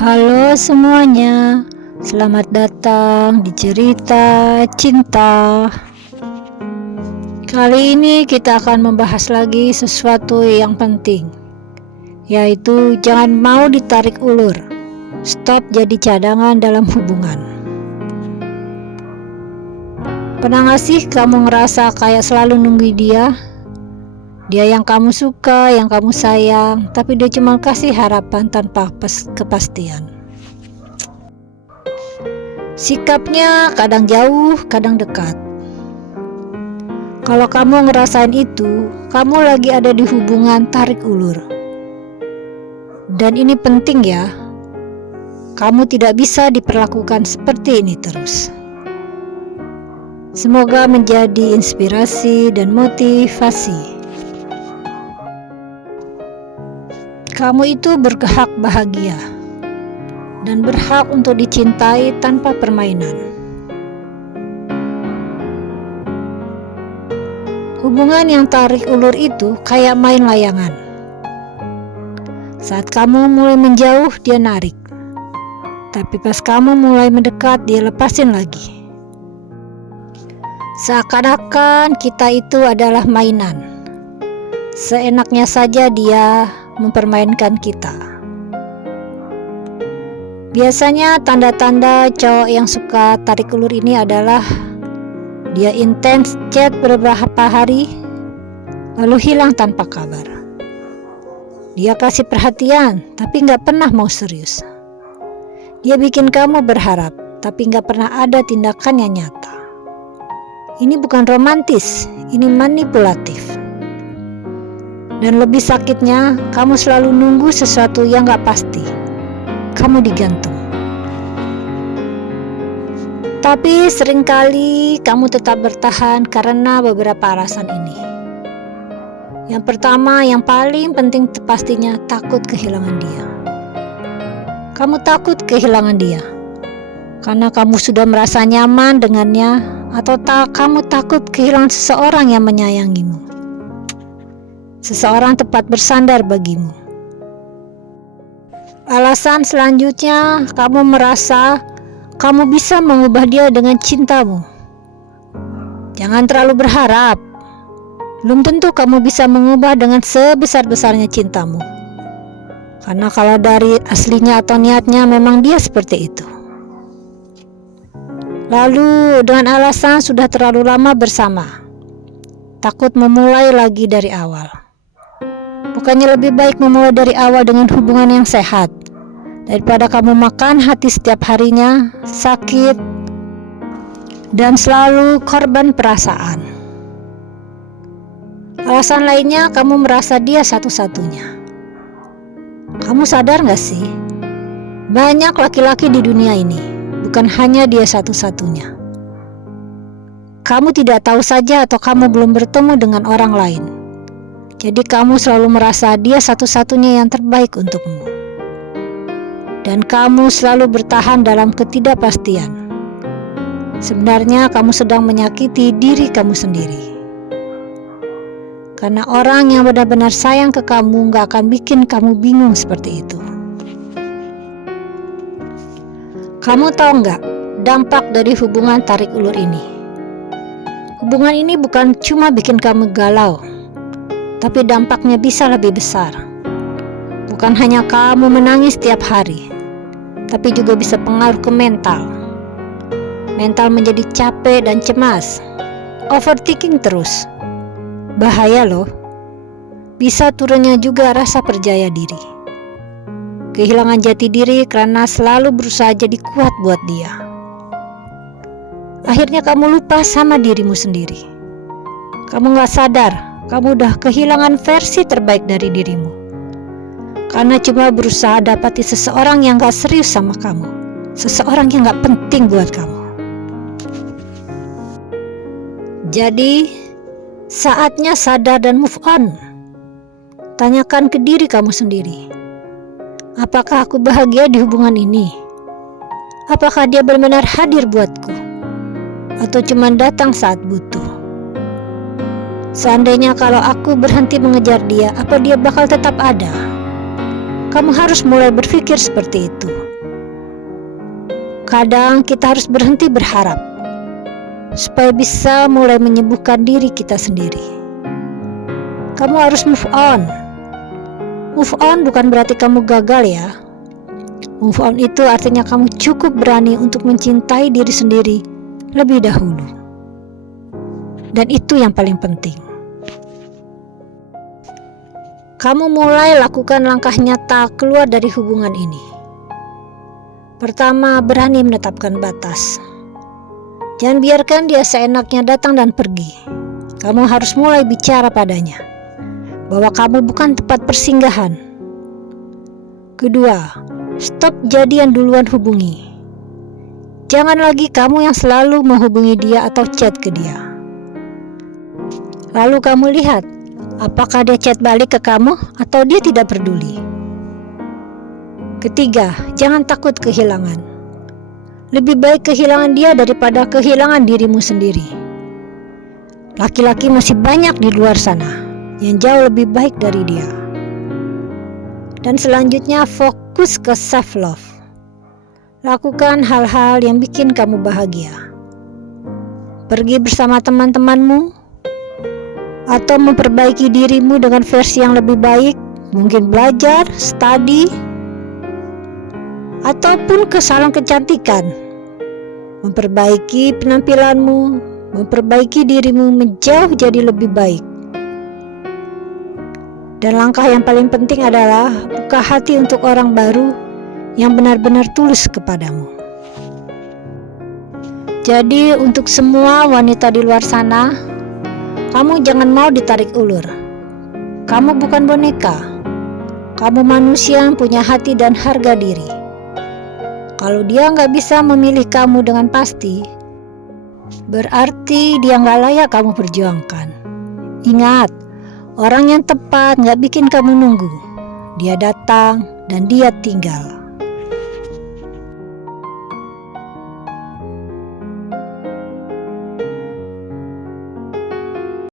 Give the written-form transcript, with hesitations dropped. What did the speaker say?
Halo semuanya, selamat datang di cerita cinta. Kali ini kita akan membahas lagi sesuatu yang penting, yaitu jangan mau ditarik ulur. Stop jadi cadangan dalam hubungan. Pernah gak sih kamu ngerasa kayak selalu nunggu dia? Dia yang kamu suka, yang kamu sayang, tapi dia cuma kasih harapan tanpa kepastian. Sikapnya kadang jauh, kadang dekat. Kalau kamu ngerasain itu, kamu lagi ada di hubungan tarik ulur. Dan ini penting ya, kamu tidak bisa diperlakukan seperti ini terus. Semoga menjadi inspirasi dan motivasi. Kamu itu berhak bahagia dan berhak untuk dicintai tanpa permainan. Hubungan yang tarik ulur itu kayak main layangan. Saat kamu mulai menjauh, dia narik. Tapi pas kamu mulai mendekat, dia lepasin lagi. Seakan-akan kita itu adalah mainan. Seenaknya saja dia mempermainkan kita. Biasanya tanda-tanda cowok yang suka tarik ulur ini adalah dia intens chat beberapa hari, lalu hilang tanpa kabar. Dia kasih perhatian, tapi gak pernah mau serius. Dia bikin kamu berharap, tapi gak pernah ada tindakan yang nyata. Ini bukan romantis, ini manipulatif. Dan lebih sakitnya, kamu selalu nunggu sesuatu yang gak pasti. Kamu digantung. Tapi seringkali kamu tetap bertahan karena beberapa alasan ini. Yang pertama, yang paling penting pastinya takut kehilangan dia. Kamu takut kehilangan dia karena kamu sudah merasa nyaman dengannya, atau kamu takut kehilangan seseorang yang menyayangimu. Seseorang tepat bersandar bagimu. Alasan selanjutnya, kamu merasa kamu bisa mengubah dia dengan cintamu. Jangan terlalu berharap. Belum tentu kamu bisa mengubah dengan sebesar-besarnya cintamu. Karena kalau dari aslinya atau niatnya memang dia seperti itu. Lalu dengan alasan sudah terlalu lama bersama. Takut memulai lagi dari awal. Bukannya lebih baik memulai dari awal dengan hubungan yang sehat daripada kamu makan hati setiap harinya, sakit, dan selalu korban perasaan. Alasan lainnya, kamu merasa dia satu-satunya. Kamu sadar gak sih? Banyak laki-laki di dunia ini, bukan hanya dia satu-satunya. Kamu tidak tahu saja atau kamu belum bertemu dengan orang lain. Jadi kamu selalu merasa dia satu-satunya yang terbaik untukmu. Dan kamu selalu bertahan dalam ketidakpastian. Sebenarnya kamu sedang menyakiti diri kamu sendiri. Karena orang yang benar-benar sayang ke kamu gak akan bikin kamu bingung seperti itu. Kamu tahu gak dampak dari hubungan tarik ulur ini? Hubungan ini bukan cuma bikin kamu galau, tapi dampaknya bisa lebih besar. Bukan hanya kamu menangis setiap hari, tapi juga bisa pengaruh ke mental. Mental menjadi capek dan cemas, overthinking terus. Bahaya loh. Bisa turunnya juga rasa percaya diri. Kehilangan jati diri karena selalu berusaha jadi kuat buat dia. Akhirnya kamu lupa sama dirimu sendiri. Kamu gak sadar kamu udah kehilangan versi terbaik dari dirimu. Karena cuma berusaha dapati seseorang yang gak serius sama kamu. Seseorang yang gak penting buat kamu. Jadi, saatnya sadar dan move on. Tanyakan ke diri kamu sendiri. Apakah aku bahagia di hubungan ini? Apakah dia benar-benar hadir buatku? Atau cuma datang saat butuh? Seandainya kalau aku berhenti mengejar dia, apa dia bakal tetap ada? Kamu harus mulai berpikir seperti itu. Kadang kita harus berhenti berharap supaya bisa mulai menyembuhkan diri kita sendiri. Kamu harus move on. Move on bukan berarti kamu gagal ya. Move on itu artinya kamu cukup berani untuk mencintai diri sendiri lebih dahulu. Dan itu yang paling penting. Kamu mulai lakukan langkah nyata keluar dari hubungan ini. Pertama, berani menetapkan batas. Jangan biarkan dia seenaknya datang dan pergi. Kamu harus mulai bicara padanya bahwa kamu bukan tempat persinggahan. Kedua, stop jadian duluan hubungi. Jangan lagi kamu yang selalu menghubungi dia atau chat ke dia. Lalu kamu lihat apakah dia chat balik ke kamu atau dia tidak peduli. Ketiga, jangan takut kehilangan. Lebih baik kehilangan dia daripada kehilangan dirimu sendiri. Laki-laki masih banyak di luar sana yang jauh lebih baik dari dia. Dan selanjutnya, fokus ke self-love. Lakukan hal-hal yang bikin kamu bahagia. Pergi bersama teman-temanmu, atau memperbaiki dirimu dengan versi yang lebih baik, mungkin belajar, studi, ataupun ke salon kecantikan. Memperbaiki penampilanmu, memperbaiki dirimu menjauh jadi lebih baik. Dan langkah yang paling penting adalah buka hati untuk orang baru yang benar-benar tulus kepadamu. Jadi untuk semua wanita di luar sana, kamu jangan mau ditarik ulur. Kamu bukan boneka. Kamu manusia yang punya hati dan harga diri. Kalau dia nggak bisa memilih kamu dengan pasti, berarti dia nggak layak kamu perjuangkan. Ingat, orang yang tepat nggak bikin kamu nunggu. Dia datang dan dia tinggal.